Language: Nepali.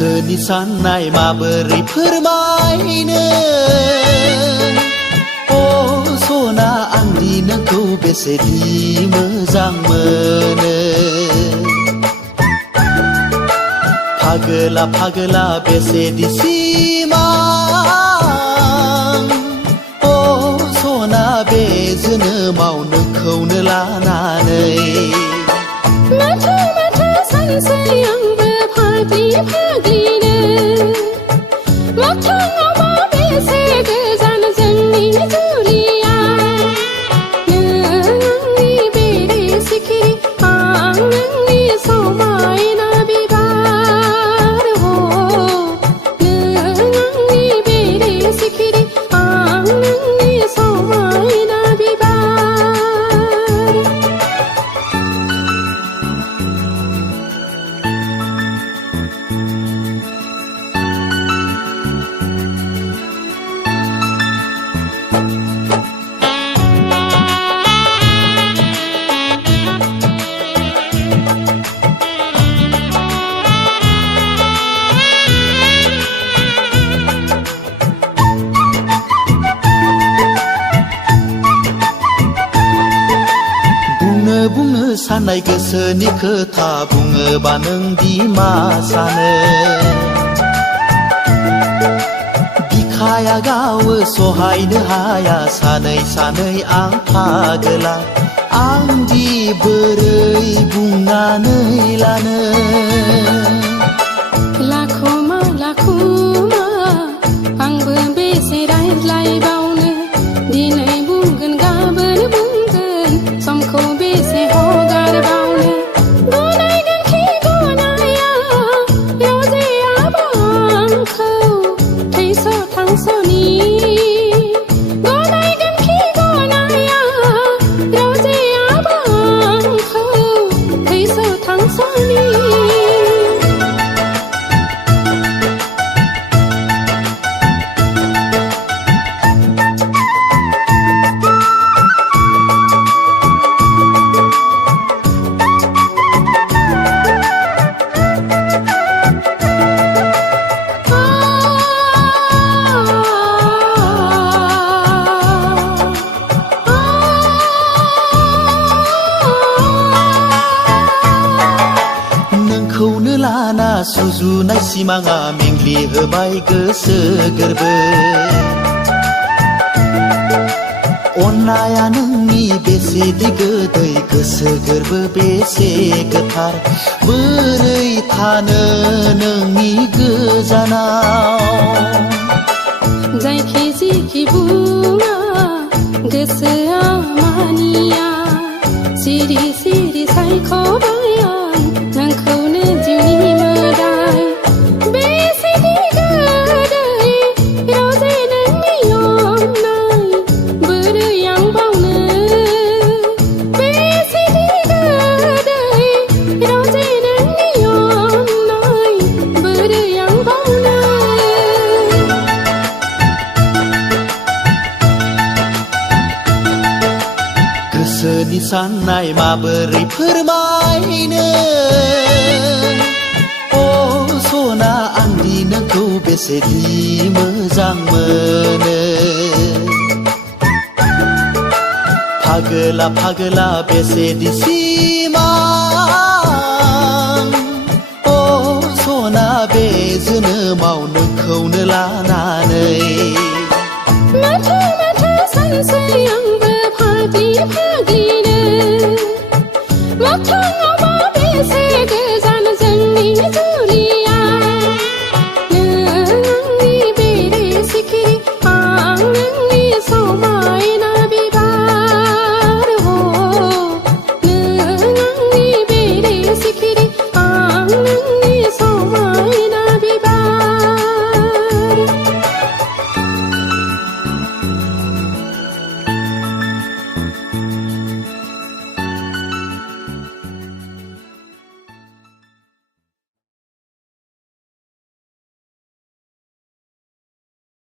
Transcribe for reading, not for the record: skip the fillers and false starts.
गोसोनि साननाय माबोरै फोरमायनो अ सना आंदि नोंखौ बेसेदि मोजां मोनो फागोला फागोला बेसेदि सिमां अ सना बे जोनोमाव नोंखौनो लानानै माथो माथो सानसै आंबो फाग्लि फाग्लिनो मोखाङाव बेसे गोजान जोंनि जुलिया नों आंनि बेरे सिखिरि आं नोंनि समायना बिबार हो नों आंनि बेरे सिखिरि आं नोंनि समायना बिबार बुंनो साननाय गोसोनि खोथा बुङोबा नोंदि मा सानो बिखाया गावो सहायनो हाया सानै सानै आं फागोला आंदि बोरै बुंनानै लानो लाखुमा लाखुमा आंबो बेसे रायज्लायबावनो दिनै बुंगोन गाबोन बुंगोन समखौ बेसे हगारबावनो गनायगोन खि गनाया रजेयाबो आंखौ थैस' थांस'नि गनायगोन खि गनाया रजेयाबो आंखौ थैस' थांस'नि नोंखौनो लाना सुजुनाय सिमाङा मेंग्लि होबाय गोसो गोरबो अननाया नोंनि बेसेदि गोदै गोसो गोरबो बेसे गोथार बोरै थानो नोंनि गोजानाव जायखि जिखि बुङा गोसोआ मानिया सिरि सिरि सायख'बाय आं नोंखौनो जिउनि मोदाय बेसेदि गोदै रजे नोंनि अननाय बोरै आं बावनो बेसेदि गोदै रजे नोंनि अननाय बोरै आं बावनो गोसोनि साननाय माबोरै फोरमायनो अ सना आंदि नोंखौ बेसेदि मोजां मोनो फागोला फागोला बेसेदि सिमां अ सना बे जोनोमाव नोंखौनो लानानै माथो माथो सानसै आंबो फाग्लि फाग्लिनो मोखाङाव बेसे गोजान जोंनि